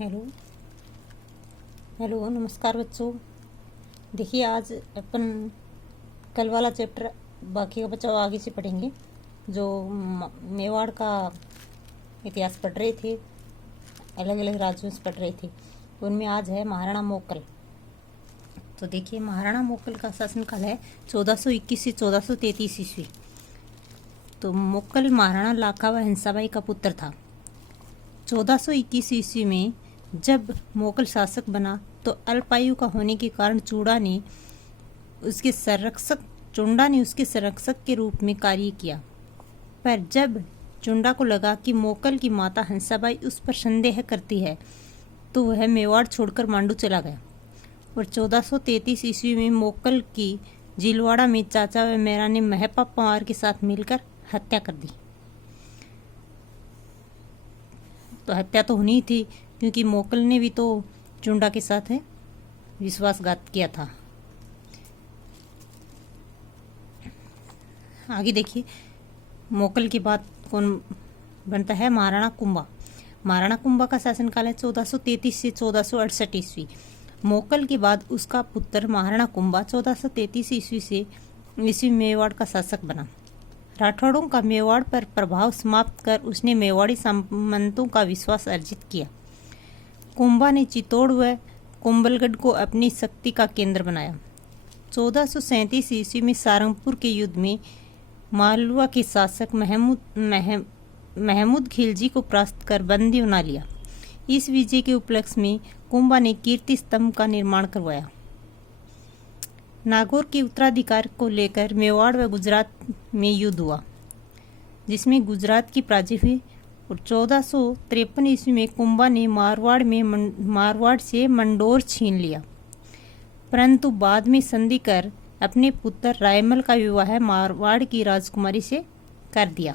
Hello hello नमस्कार बच्चों। देखिए आज अपन कल वाला चैप्टर बाकी का बच्चा आगे से पढ़ेंगे। जो मेवाड़ का इतिहास पढ़ रहे थे, अलग अलग राज्यों से पढ़ रहे थे, उनमें आज है महाराणा मोकल। तो देखिए महाराणा मोकल का शासनकाल है 1421 से 1433 ईस्वी। तो मोकल महाराणा लाखा व हंसाबाई का पुत्र था। 1421 ईस्वी में जब मोगल शासक बना तो अल्पायु का होने के कारण चुंडा ने उसके संरक्षक के रूप में कार्य किया। पर जब चुंडा को लगा कि मोकल की माता हंसाबाई उस पर संदेह करती है तो वह मेवाड़ छोड़कर मांडू चला गया और 1433 ईस्वी में मोकल की जिलवाड़ा में चाचा व मेरा ने महपा पंवार के साथ मिलकर हत्या कर दी। तो हत्या तो होनी थी क्योंकि मोकल ने भी तो चुंडा के साथ है विश्वासघात किया था। आगे देखिए मोकल के बाद कौन बनता है, महाराणा कुंभा। महाराणा कुंभा का शासनकाल है 1433 से 1468 ईस्वी। मोकल के बाद उसका पुत्र महाराणा कुंभा 1433 ईस्वी मेवाड़ का शासक बना। राठौड़ों का मेवाड़ पर प्रभाव समाप्त कर उसने मेवाड़ी सामंतों का विश्वास अर्जित किया। कुंभा ने चित्तौड़ व कुंभलगढ़ को अपनी शक्ति का केंद्र बनाया। 1437 ईस्वी में सारंगपुर के युद्ध में मालवा के शासक महमूद खिलजी को परास्त कर बंदी बना लिया। इस विजय के उपलक्ष्य में कुंभा ने कीर्ति स्तंभ का निर्माण करवाया। नागौर के उत्तराधिकार को लेकर मेवाड़ व गुजरात में युद्ध हुआ, जिसमें गुजरात की पराजय हुई और 1453 ईस्वी में कुंभा ने मारवाड़ से मंडोर छीन लिया, परंतु बाद में संधि कर अपने पुत्र रायमल का विवाह मारवाड़ की राजकुमारी से कर दिया।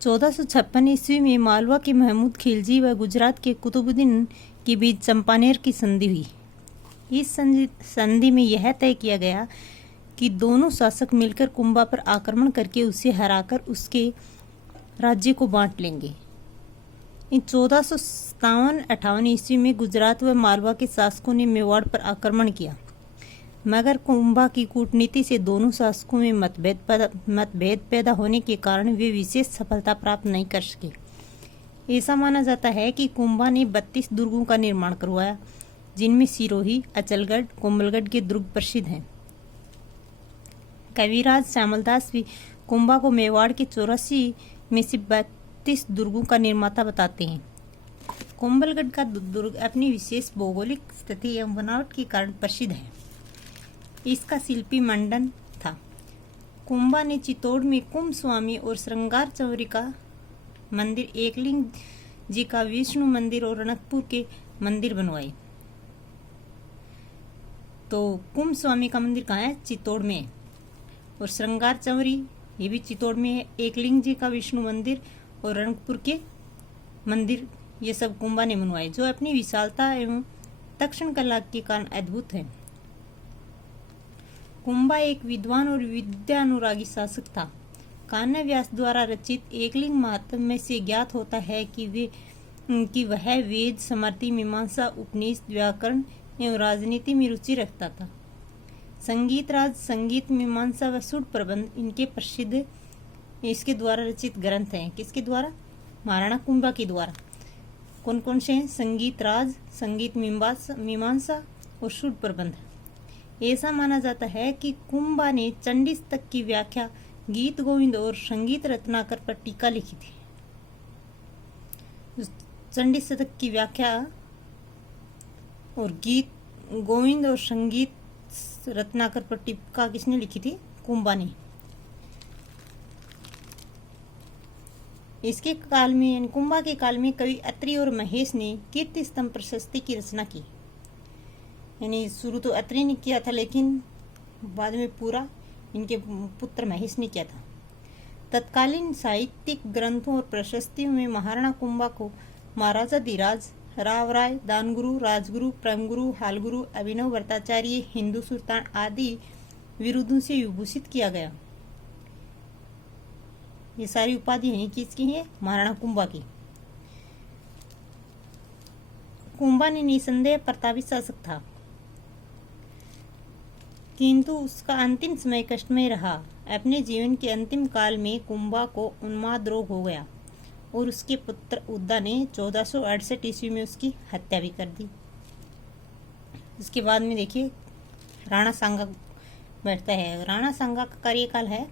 1456 ईस्वी में मालवा के महमूद खिलजी व गुजरात के कुतुबुद्दीन के बीच चंपानेर की संधि हुई। इस संधि में यह तय किया गया कि दोनों शासक मिलकर कुंभा पर आक्रमण करके उसे हराकर उसके राज्य को बांट लेंगे। इन 1457-58 ईस्वी में गुजरात व मालवा के शासकों ने मेवाड़ पर आक्रमण किया, मगर कुंभा की कूटनीति से दोनों शासकों में मतभेद पैदा होने के कारण वे विशेष सफलता प्राप्त नहीं कर सके। ऐसा माना जाता है कि कुंभा ने 32 दुर्गों का निर्माण करवाया, जिनमें सिरोही, अचलगढ़, कुंभलगढ़ के दुर्ग प्रसिद्ध हैं। कविराज श्यामलदास भी कुंभा को मेवाड़ के 84 में से 32 दुर्गों का निर्माता बताते हैं। कुंभलगढ़ का दुर्ग अपनी विशेष भौगोलिक स्थिति एवं बनावट के कारण प्रसिद्ध है। इसका शिल्पी मंडन था। कुंभा ने चित्तौड़ में कुंभ स्वामी और श्रृंगार चौरी का मंदिर, एकलिंग जी का विष्णु मंदिर और रणकपुर के मंदिर बनवाए। तो कुंभ स्वामी का मंदिर कहाँ है? चित्तौड़ में। और श्रृंगार चौरी ये भी चित्तौड़ में है। एकलिंग जी का विष्णु मंदिर और रणकपुर के मंदिर ये सब कुंभा ने बनवाए, जो अपनी विशालता एवं तक्षण कला के कारण अद्भुत है। कुंभा एक विद्वान और विद्यानुरागी शासक था। कान्य व्यास द्वारा रचित एकलिंग महात्म्य से ज्ञात होता है कि वह वेद, स्मृति, मीमांसा, उपनिषद, व्याकरण एवं राजनीति में रुचि रखता था। संगीत राज, संगीत, मीमांसा व सुर प्रबंध इनके प्रसिद्ध इसके द्वारा रचित ग्रंथ हैं। किसके द्वारा? महाराणा कुंभा के द्वारा। कौन कौन से हैं? संगीत राज, संगीत मीमांसा और सुर प्रबंध। ऐसा माना जाता है कि कुंभा ने चंडी शतक की व्याख्या, गीत गोविंद और संगीत रत्नाकर पर टीका लिखी थी। चंडी शतक की व्याख्या और गीत गोविंद और संगीत रत्नाकर पर टीका किसने लिखी थी? कुंभा ने। इसके काल में यानी कुंभा के काल में कवि अत्रि और महेश ने कीर्ति स्तंभ प्रशस्ति की रचना की। यानी शुरू तो अत्रि ने किया था, लेकिन बाद में पूरा इनके पुत्र महेश ने किया था। तत्कालीन साहित्यिक ग्रंथों और प्रशस्तियों में महाराणा कुंभा को महाराजा धीराज, राव राय, दानगुरु, राजगुरु, प्रेमगुरु, हालगुरु, अभिनव भट्टाचार्य, हिंदू सुल्तान आदि विरुद्धों से विभूषित किया गया। ये सारी उपाधि हैं किसकी है? महाराणा कुंभा की। कुंभा ने निसंदेह प्रतापी शासक था, किंतु उसका अंतिम समय कष्टमय रहा। अपने जीवन के अंतिम काल में कुंभा को उन्माद रोग हो गया और उसके पुत्र उद्दा ने 1468 ईस्वी में उसकी हत्या भी कर दी। इसके बाद में देखिए राणा सांगा बैठता है। राणा सांगा का कार्यकाल है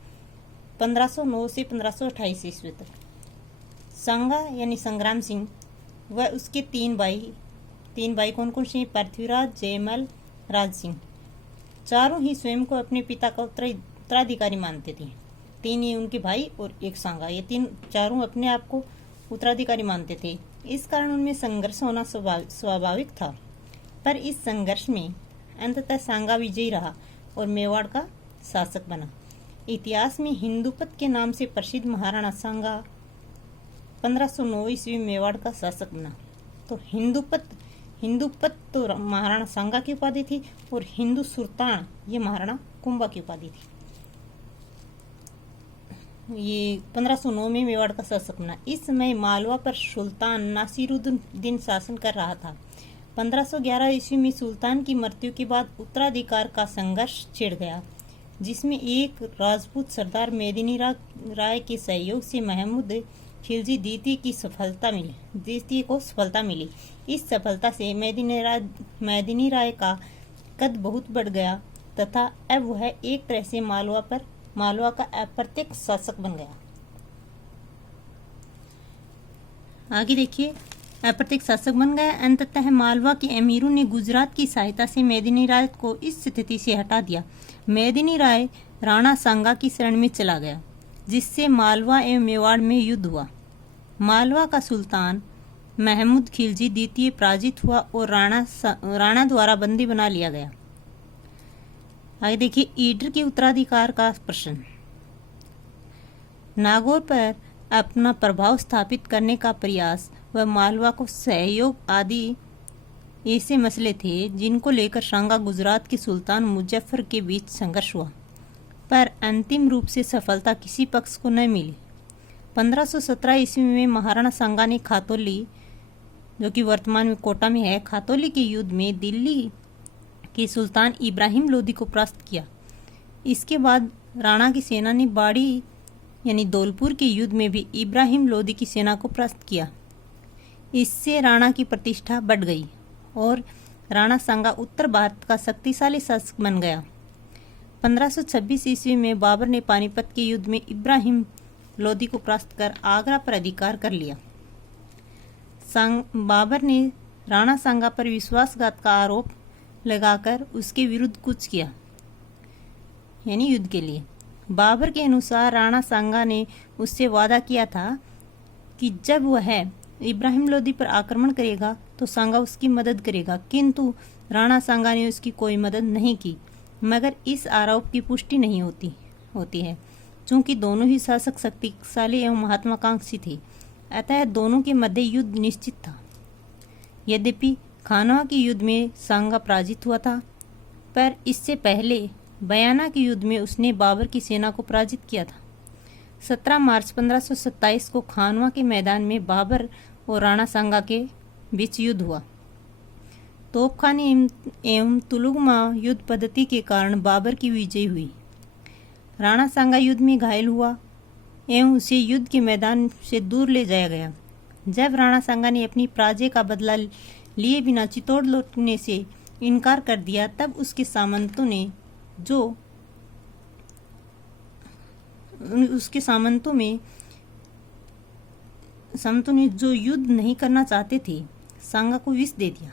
1509 से 1528 ईस्वी तक। सांगा यानी संग्राम सिंह व उसके तीन भाई कौन कौन से? पृथ्वीराज, जयमल, राज सिंह। चारों ही स्वयं को अपने पिता का उत्तराधिकारी मानते थे। तीन ही उनके भाई और एक सांगा, ये चारों अपने आप को उत्तराधिकारी मानते थे। इस कारण उनमें संघर्ष होना स्वाभाविक था, पर इस संघर्ष में अंततः सांगा विजयी रहा और मेवाड़ का शासक बना। इतिहास में हिंदुपत के नाम से प्रसिद्ध महाराणा सांगा 1509 ईस्वी में मेवाड़ का शासक बना। तो हिंदुपत तो महाराणा सांगा की उपाधि थी और हिंदू सुल्तान ये महाराणा कुंभा की उपाधि थी। ये 1509 में मेवाड़ का शासक बना। इस समय मालवा पर सुल्तान नासिरुद्दीन शासन कर रहा था। 1511 ईस्वी में सुल्तान की मृत्यु के बाद उत्तराधिकार का संघर्ष छिड़ गया, जिसमें एक राजपूत सरदार मेदिनी राय के सहयोग से महमूद खिलजी द्वितीय को सफलता मिली। इस सफलता से मेदिनी राय का कद बहुत बढ़ गया तथा अब वह एक तरह से मालवा का अप्रत्यक्ष शासक बन गया। आगे देखिए, अप्रत्यक्ष शासक बन गया। अंततः मालवा के अमीरों ने गुजरात की सहायता से मेदिनी राय को इस स्थिति से हटा दिया। मेदिनी राय राणा सांगा की शरण में चला गया, जिससे मालवा एवं मेवाड़ में युद्ध हुआ। मालवा का सुल्तान महमूद खिलजी द्वितीय पराजित हुआ और राणा द्वारा बंदी बना लिया गया। आगे देखिए, ईडर के उत्तराधिकार का प्रश्न। नागौर पर अपना प्रभाव स्थापित करने का प्रयास व मालवा को सहयोग आदि ऐसे मसले थे जिनको लेकर सांगा गुजरात के सुल्तान मुजफ्फर के बीच संघर्ष हुआ, पर अंतिम रूप से सफलता किसी पक्ष को न मिली। 1517 ईस्वी में महाराणा सांगा ने खातौली, जो कि वर्तमान में कोटा में है, खातौली के युद्ध में दिल्ली के सुल्तान इब्राहिम लोदी को परास्त किया। इसके बाद राणा की सेना ने बाड़ी यानी धौलपुर के युद्ध में भी इब्राहिम लोदी की सेना को परास्त किया। इससे राणा की प्रतिष्ठा बढ़ गई और राणा सांगा उत्तर भारत का शक्तिशाली शासक बन गया। 1526 ईस्वी में बाबर ने पानीपत के युद्ध में इब्राहिम लोदी को परास्त कर आगरा पर अधिकार कर लिया। बाबर ने राणा सांगा पर विश्वासघात का आरोप लगाकर उसके विरुद्ध कूच किया, यानी युद्ध के लिए। बाबर के अनुसार राणा सांगा ने उससे वादा किया था कि जब वह इब्राहिम लोदी पर आक्रमण करेगा तो सांगा उसकी मदद करेगा, किंतु राणा सांगा ने उसकी कोई मदद नहीं की। मगर इस आरोप की पुष्टि नहीं होती है, चूंकि दोनों ही शासक शक्तिशाली एवं महत्वाकांक्षी थे, अतः दोनों के मध्य युद्ध निश्चित था। यद्यपि खानवा के युद्ध में सांगा पराजित हुआ था, पर इससे पहले बयाना के युद्ध में उसने बाबर की सेना को पराजित किया था। 17 मार्च 1527 को खानवा के मैदान में बाबर और राणा सांगा के बीच युद्ध हुआ। तोपखाने एवं तुलुगमा युद्ध पद्धति के कारण बाबर की विजय हुई। राणा सांगा युद्ध में घायल हुआ एवं उसे युद्ध के मैदान से दूर ले जाया गया। जब राणा सांगा ने अपनी पराजय का बदला लिए बिना चित्तौड़ लौटने से इनकार कर दिया, तब उसके सामंतों ने जो युद्ध नहीं करना चाहते थे, सांगा को विष दे दिया।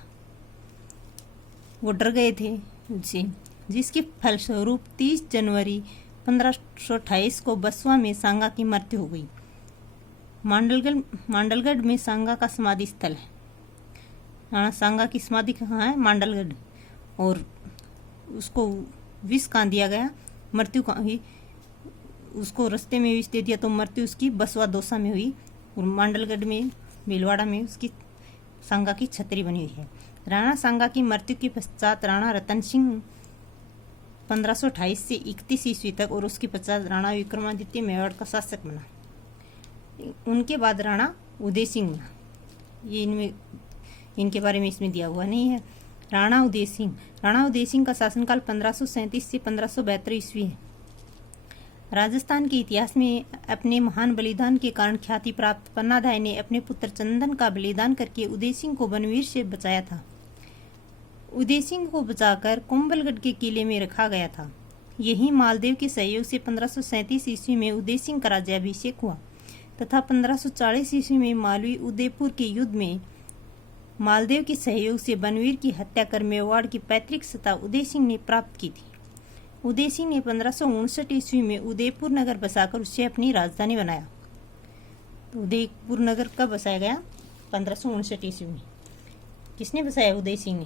वो डर गए थे उससे, जिसके फलस्वरूप 30 जनवरी 1528 को बसवा में सांगा की मृत्यु हो गई। मांडलगढ़ में सांगा का समाधि स्थल है। राणा सांगा की समाधि कहाँ है? मांडलगढ़। और उसको विष कहाँ दिया गया? मृत्यु कहाँ हुई? उसको रास्ते में विष दे दिया तो मृत्यु उसकी बसवा दौसा में हुई और मांडलगढ़ में भीलवाड़ा में उसकी सांगा की छतरी बनी हुई है। राणा सांगा की मृत्यु के पश्चात राणा रतन सिंह 1528 से 31 ईस्वी तक और उसके पश्चात राणा विक्रमादित्य मेवाड़ का शासक बना। उनके बाद राणा उदय सिंह बना। ये इनमें इनके बारे में इसमें दिया हुआ नहीं है। राणा उदय सिंह, राणा उदय सिंह का शासनकाल 1537 से 1572 ईस्वी है। राजस्थान के इतिहास में अपने महान बलिदान के कारण ख्याति प्राप्त पन्नाधाय ने अपने पुत्र चंदन का बलिदान करके उदय सिंह को बनवीर से बचाया था। उदय सिंह को बचाकर कुंभलगढ़ के किले में रखा गया था। यही मालदेव के सहयोग से 1537 ईस्वी में उदय सिंह का राज्याभिषेक हुआ तथा 1540 ईस्वी में मालवी उदयपुर के युद्ध में मालदेव के सहयोग से बनवीर की हत्या कर मेवाड़ की पैतृक सत्ता उदय सिंह ने प्राप्त की थी। उदय सिंह ने 1559 ईस्वी में उदयपुर नगर बसाकर उसे अपनी राजधानी बनाया। तो उदयपुर नगर कब बसाया गया? 1559 ईस्वी में। किसने बसाया? उदय सिंह ने,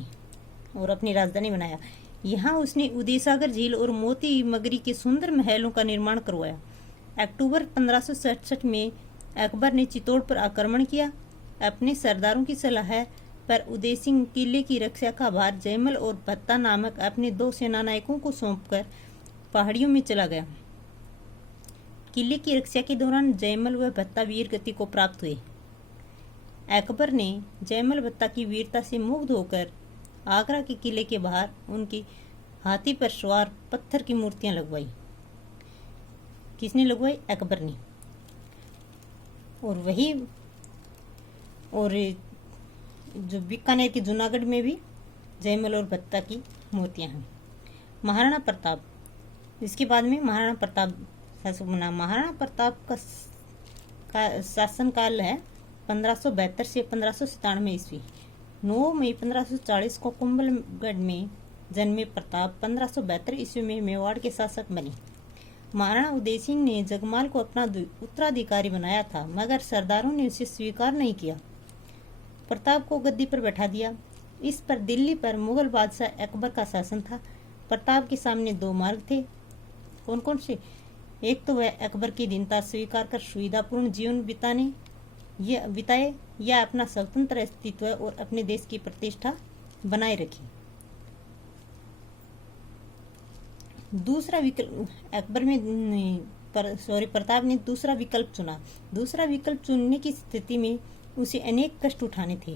और अपनी राजधानी बनाया। यहाँ उसने उदयसागर झील और मोती मगरी के सुंदर महलों का निर्माण करवाया। अक्टूबर 1567 में अकबर ने चित्तौड़ पर आक्रमण किया। अपने सरदारों की सलाह पर उदय सिंह किले की रक्षा का भार जयमल और भत्ता नामक अपने 2 सेनानायकों को सौंपकर पहाड़ियों में चला गया। किले की रक्षा के दौरान जयमल व भत्ता वीर गति को प्राप्त हुए। अकबर ने जयमल भत्ता की वीरता से मुग्ध होकर आगरा के किले के बाहर उनकी हाथी पर सवार पत्थर की मूर्तियां लगवाई। किसने लगवाई? अकबर ने। और जो बीकानेर के जूनागढ़ में भी जयमल और भत्ता की मूर्तियां हैं। महाराणा प्रताप, इसके बाद में महाराणा प्रताप शासक बना। महाराणा प्रताप का शासनकाल है 1572 से 1597 ईस्वी। 9 मई 1540 को कुंभलगढ़ में जन्मे प्रताप 1572 ईस्वी में मेवाड़ के शासक बने। महाराणा उदय सिंह ने जगमाल को अपना उत्तराधिकारी बनाया था, मगर सरदारों ने उसे स्वीकार नहीं किया। प्रताप को गद्दी पर बैठा दिया। इस पर दिल्ली पर मुगल बादशाह अकबर का शासन था। प्रताप के सामने 2 मार्ग थे। कौन कौन से? एक तो वह अकबर की दीनता स्वीकार कर सुविधापूर्ण जीवन बिताए या अपना स्वतंत्र अस्तित्व और अपने देश की प्रतिष्ठा बनाए रखे। दूसरा विकल्प प्रताप ने दूसरा विकल्प चुना। दूसरा विकल्प चुनने की स्थिति में उसे अनेक कष्ट उठाने थे।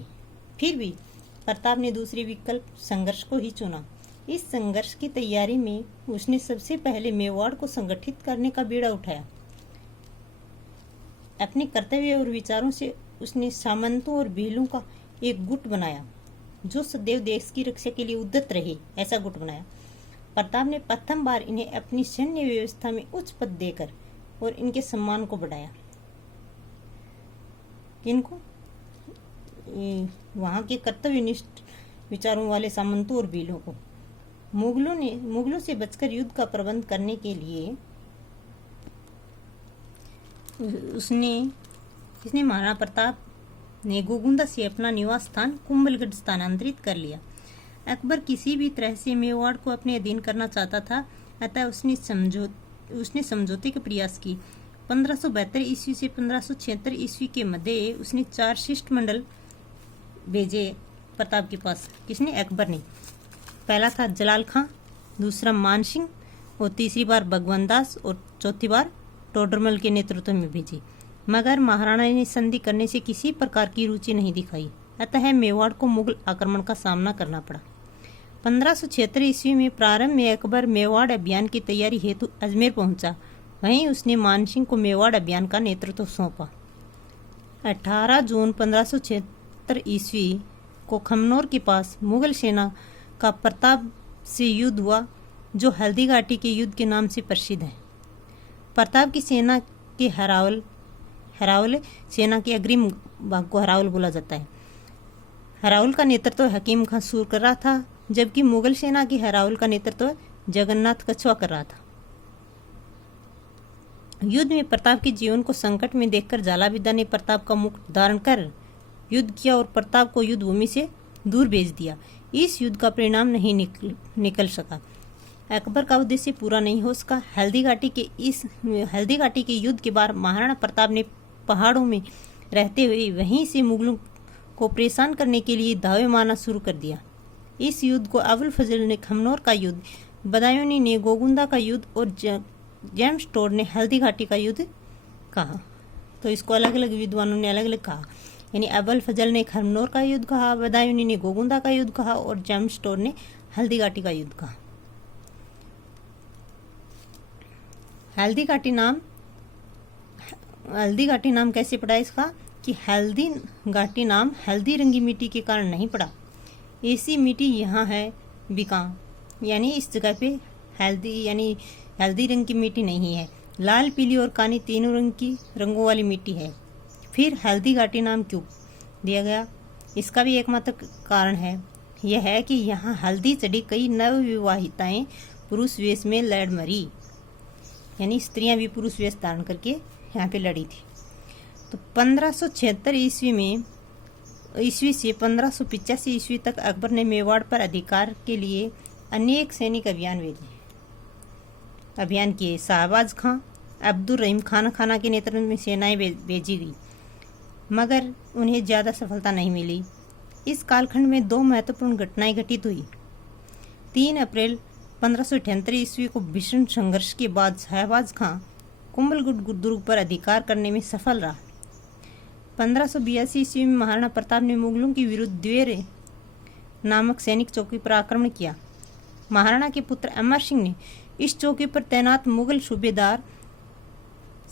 फिर भी प्रताप ने दूसरे विकल्प संघर्ष को ही चुना। इस संघर्ष की तैयारी में उसने सबसे पहले मेवाड़ को संगठित करने का बीड़ा उठाया। अपने कर्तव्य और विचारों से उसने सामंतों और भीलों का एक गुट बनाया जो सदैव देश की रक्षा के लिए उद्यत रहे। ऐसा गुट बनाया। प्रताप ने प्रथम बार इन्हें अपनी सैन्य व्यवस्था में उच्च पद देकर और इनके सम्मान को बढ़ाया। इनको वहाँ के कर्तव्यनिष्ठ विचारों वाले सामंतों और भीलों को मुगलों से बचकर युद्ध का प्रबंध करने के लिए इसने महाराणा प्रताप ने गोगुंदा से अपना निवास स्थान कुंभलगढ़ स्थानांतरित कर लिया। अकबर किसी भी तरह से मेवाड़ को अपने अधीन करना चाहता था, अतः उसने समझौते के प्रयास की। 1572 ईस्वी से 1576 ईस्वी के मध्य उसने 4 शिष्टमंडल भेजे प्रताप के पास। किसने? अकबर ने। पहला था जलाल खां, दूसरा मान सिंह और तीसरी बार भगवान दास और चौथी बार टोडरमल के नेतृत्व में भेजी। मगर महाराणा ने संधि करने से किसी प्रकार की रुचि नहीं दिखाई, अतः मेवाड़ को मुगल आक्रमण का सामना करना पड़ा। 1576 ईस्वी में प्रारंभ में अकबर मेवाड़ अभियान की तैयारी हेतु अजमेर पहुंचा। वहीं उसने मानसिंह को मेवाड़ अभियान का नेतृत्व सौंपा। 18 जून 1576 ईस्वी को खमनोर के पास मुगल सेना का प्रताप से युद्ध हुआ, जो हल्दी घाटी के युद्ध के नाम से प्रसिद्ध है। प्रताप की सेना के हरावल सेना के अग्रिम भाग को हरावल बोला जाता है। हरावल का नेतृत्व हकीम खां सूर कर रहा था, जबकि मुगल सेना की हरावल का नेतृत्व जगन्नाथ कछुआ कर रहा था। युद्ध में प्रताप के जीवन को संकट में देखकर झालाविद्या ने प्रताप का मुकुट धारण कर युद्ध किया और प्रताप को युद्ध भूमि से दूर भेज दिया। इस युद्ध का परिणाम नहीं निकल सका। अकबर का उद्देश्य पूरा नहीं हो सका। हल्दी घाटी के युद्ध के बाद महाराणा प्रताप ने पहाड़ों में रहते हुए वहीं से मुगलों को परेशान करने के लिए दावे मारना शुरू कर दिया। इस युद्ध को अबुल फजल ने खमनोर का युद्ध, बदायूनी ने गोगुंदा का युद्ध और जेम्स टोड ने हल्दी घाटी का युद्ध कहा। तो इसको अलग अलग विद्वानों ने अलग अलग कहा। यानी अबुल फजल ने खरमनोर का युद्ध कहा, बदायूनी ने गोगुंदा का युद्ध कहा और जमशेदपुर ने हल्दीघाटी का युद्ध कहा। हल्दीघाटी नाम कैसे पड़ा इसका कि हल्दीघाटी नाम हल्दी रंगी मिट्टी के कारण नहीं पड़ा। ऐसी मिट्टी यहाँ है बीकां, यानी इस जगह पे हल्दी रंग की मिट्टी नहीं है, लाल, पीली और काली तीनों रंगों वाली मिट्टी है। फिर हल्दीघाटी नाम क्यों दिया गया, इसका भी एकमात्र कारण है यह है कि यहाँ हल्दी चढ़ी कई नवविवाहिताएं पुरुष वेश में लड़ मरी, यानी स्त्रियां भी पुरुष वेश धारण करके यहाँ पे लड़ी थी। तो 1576 ईस्वी से 1585 ईस्वी तक अकबर ने मेवाड़ पर अधिकार के लिए अनेक सैनिक अभियान किए। शाहबाज खां, अब्दुल रहीम खाना के नेतृत्व में सेनाएं भेजी गई, मगर उन्हें ज़्यादा सफलता नहीं मिली। इस कालखंड में दो महत्वपूर्ण घटनाएं घटित हुई। 3 अप्रैल 1578 ईस्वी को भीषण संघर्ष के बाद शाहबाज खां कुंभलगढ़ दुर्ग पर अधिकार करने में सफल रहा। 1582 ईस्वी में महाराणा प्रताप ने मुगलों के विरुद्ध द्वेर नामक सैनिक चौकी पर आक्रमण किया। महाराणा के पुत्र अमर सिंह ने इस चौकी पर तैनात मुगल सूबेदार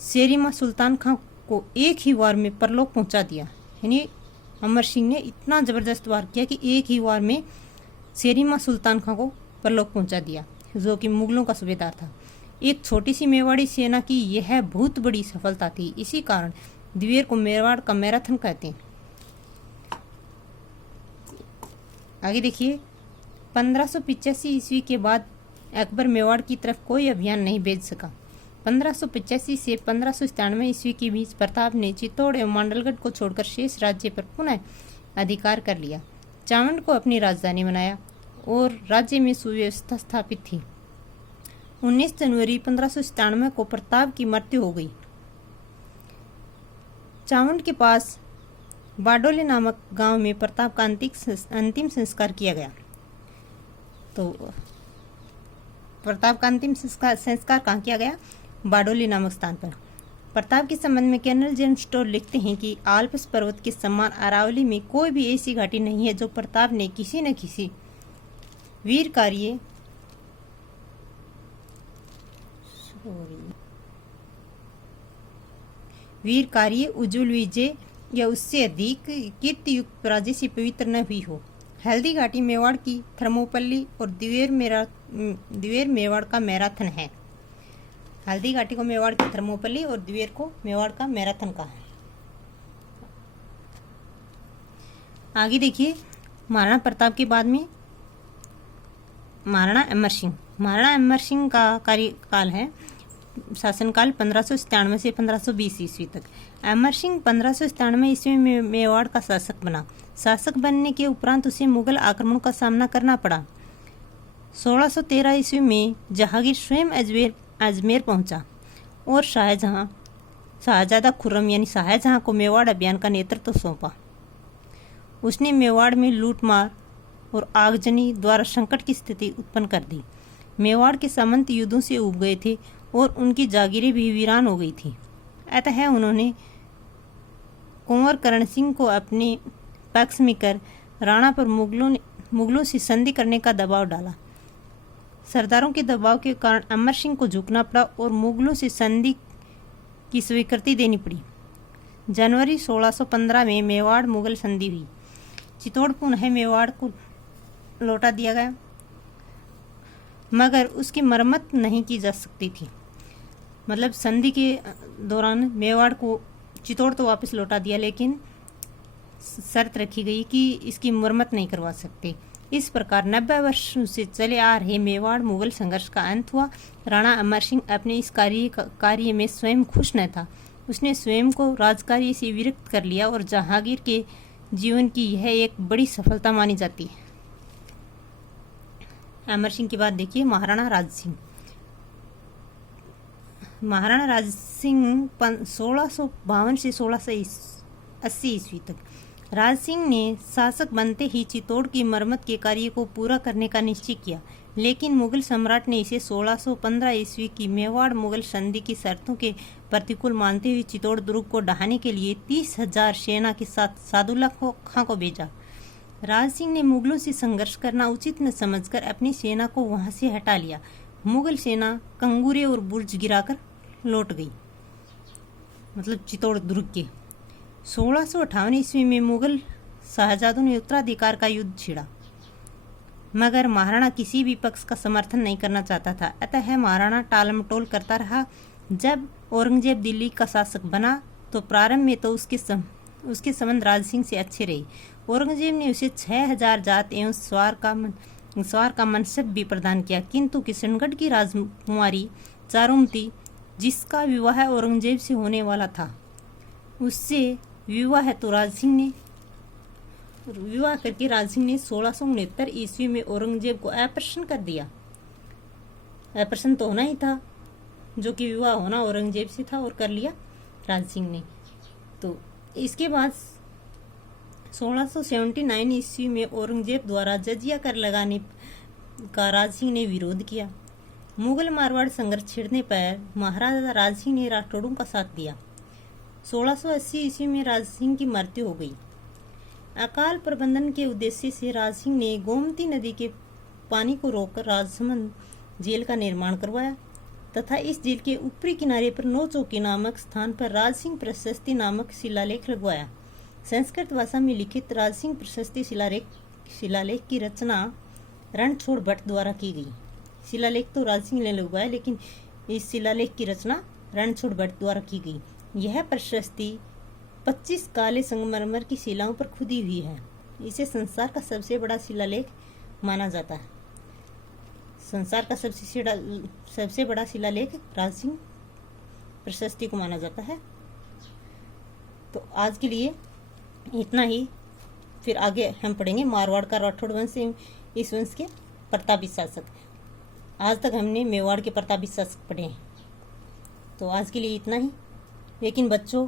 शेरिमा सुल्तान खां को एक ही वार में परलोक पहुंचा दिया। यानी अमर सिंह ने इतना ज़बरदस्त वार किया कि एक ही वार में शेरिमा सुल्तान खां को परलोक पहुंचा दिया, जो कि मुगलों का सूबेदार था। एक छोटी सी मेवाड़ी सेना की यह बहुत बड़ी सफलता थी। इसी कारण द्वेर को मेवाड़ का मैराथन कहते हैं। आगे देखिए, 1585 ईस्वी के बाद अकबर मेवाड़ की तरफ कोई अभियान नहीं भेज सका। 1585 से 1597 ईस्वी के बीच प्रताप ने चित्तौड़ एवं मांडलगढ़ को छोड़कर शेष राज्य पर पुनः अधिकार कर लिया। चावंड को अपनी राजधानी बनाया और राज्य में सुव्यवस्था स्थापित थी। 19 जनवरी 1597 को प्रताप की मृत्यु हो गई। चावंड के पास बाडोली नामक गांव में प्रताप का अंतिम संस्कार किया गया। तो प्रताप का अंतिम संस्कार कहाँ किया गया? बाडोली नामक स्थान पर। प्रताप के संबंध में कर्नल जेम्स स्टोर लिखते हैं कि आल्प्स पर्वत के समान अरावली में कोई भी ऐसी घाटी नहीं है जो प्रताप ने किसी न किसी वीर कार्य उज्ज्वल विजय या उससे अधिक कीर्ति युक्त पराजय से पवित्र न हुई हो। हल्दी घाटी मेवाड़ की थर्मोपल्ली और द्वेर मेवाड़ का मैराथन है। हल्दी घाटी को मेवाड़ की थर्मोपल्ली और द्वेर को मेवाड़ का मैराथन का है। आगे देखिए, महाराणा प्रताप के बाद में महाराणा अमर सिंह। महाराणा अमर सिंह का कार्यकाल है शासनकाल 1597 से 1520 ईस्वी तक। अमर सिंह 1597 ईस्वी में मेवाड़ का शासक बना। शासक बनने के उपरांत उसे मुगल आक्रमणों का सामना करना पड़ा। 1613 ईस्वी में जहांगीर स्वयं अजमेर पहुंचा और शाहजादा खुर्रम यानी शाहजहां को मेवाड़ अभियान का नेतृत्व सौंपा। उसने मेवाड़ में लूटमार और आगजनी द्वारा संकट की स्थिति उत्पन्न कर दी। मेवाड़ के सामंत युद्धों से उब गए थे और उनकी जागीरें भी वीरान हो गई थी। अतः उन्होंने कुंवर करण सिंह को अपने पक्ष में कर राणा पर मुगलों से संधि करने का दबाव डाला। सरदारों के दबाव के कारण अमर सिंह को झुकना पड़ा और मुगलों से संधि की स्वीकृति देनी पड़ी। जनवरी 1615 में मेवाड़ मुगल संधि हुई। चित्तौड़ पुनः मेवाड़ को लौटा दिया गया, मगर उसकी मरम्मत नहीं की जा सकती थी। मतलब संधि के दौरान मेवाड़ को चित्तौड़ तो वापस लौटा दिया, लेकिन शर्त रखी गई कि इसकी मरम्मत नहीं करवा सकते। इस प्रकार 90 वर्षों से चले आ रहे मेवाड़ मुगल संघर्ष का अंत हुआ। राणा अमर सिंह अपने इस कार्य में स्वयं खुश न था। उसने स्वयं को राजकार्य से विरक्त कर लिया और जहांगीर के जीवन की यह एक बड़ी सफलता मानी जाती है। अमर सिंह के बाद देखिए महाराणा राज सिंह। महाराणा राज सिंह 1652 से 1680 ईस्वी तक। राज सिंह ने शासक बनते ही चित्तौड़ की मरम्मत के कार्य को पूरा करने का निश्चय किया, लेकिन मुगल सम्राट ने इसे 1615 ईस्वी की मेवाड़ मुगल संधि की शर्तों के प्रतिकूल मानते हुए चित्तौड़ दुर्ग को ढहाने के लिए 30,000 सेना के साथ सादुल्ला खां को भेजा। राज सिंह ने मुगलों से संघर्ष करना उचित न समझकर अपनी सेना को वहां से हटा लिया। मुगल सेना कंगूरे और बुर्ज गिराकर लौट गई, मतलब चित्तौड़ दुर्ग के। 1658 ईस्वी में मुगल शाहजादों ने उत्तराधिकार का युद्ध छिड़ा, मगर महाराणा किसी भी पक्ष का समर्थन नहीं करना चाहता था, अतः महाराणा टालमटोल करता रहा। जब औरंगजेब दिल्ली का शासक बना तो प्रारंभ में तो उसके संबंध राज सिंह से अच्छे रहे। औरंगजेब ने उसे 6,000 जात एवं स्वार का मनसब भी प्रदान किया, किंतु किशनगढ़ की राजकुमारी चारुमती, जिसका विवाह औरंगजेब से होने वाला था, उससे विवाह करके राज सिंह ने 1669 ईस्वी में औरंगजेब को अप्रसन्न कर दिया। अप्रसन्न तो होना ही था, जो कि विवाह होना औरंगजेब से था, और कर लिया राज सिंह ने। तो इसके बाद 1679 ईस्वी में औरंगजेब द्वारा जजिया कर लगाने का राज सिंह ने विरोध किया। मुगल मारवाड़ संघर्ष छिड़ने पर महाराजा राज सिंह ने राठौड़ों का साथ दिया। 1680 ईस्वी में राज सिंह की मृत्यु हो गई। अकाल प्रबंधन के उद्देश्य से राज सिंह ने गोमती नदी के पानी को रोककर राजसमंद जेल का निर्माण करवाया तथा इस जेल के ऊपरी किनारे पर नौचौकी नामक स्थान पर राज सिंह प्रशस्ति नामक शिलालेख लगवाया। संस्कृत भाषा में लिखित राज सिंह प्रशस्ति शिलालेख की रचना रणछोड़ भट्ट द्वारा की गई। शिलालेख तो राज सिंह ने लगवाया, लेकिन इस शिलालेख की रचना रणछोड़ भट्ट द्वारा की गई। यह प्रशस्ति 25 काले संगमरमर की शिलाओं पर खुदी हुई है। इसे संसार का सबसे बड़ा शिलालेख माना जाता है। संसार का सबसे बड़ा शिलालेख राज सिंह प्रशस्ति को माना जाता है। तो आज के लिए इतना ही, फिर आगे हम पढ़ेंगे मारवाड़ का राठौड़ वंश इस वंश के प्रतापी शासक। आज तक हमने मेवाड़ के प्रतापी शासक पढ़े हैं। तो आज के लिए इतना ही, लेकिन बच्चों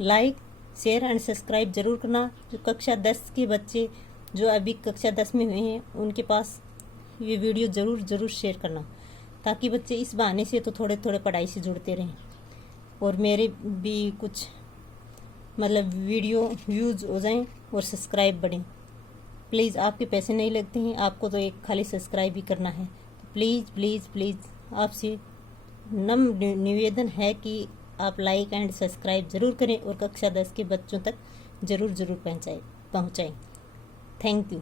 लाइक शेयर एंड सब्सक्राइब जरूर करना। जो कक्षा 10 के बच्चे जो अभी कक्षा 10 में हुए हैं, उनके पास ये वीडियो ज़रूर शेयर करना, ताकि बच्चे इस बहाने से तो थोड़े थोड़े पढ़ाई से जुड़ते रहें और मेरे भी कुछ मतलब वीडियो व्यूज़ हो जाएं और सब्सक्राइब बढ़ें। प्लीज़, आपके पैसे नहीं लगते हैं, आपको तो एक खाली सब्सक्राइब ही करना है। तो प्लीज़ आपसे नम्र निवेदन है कि आप लाइक एंड सब्सक्राइब ज़रूर करें और कक्षा 10 के बच्चों तक ज़रूर पहुँचाएं। थैंक यू,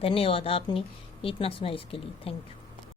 धन्यवाद। आपने इतना सुना इसके लिए, थैंक यू।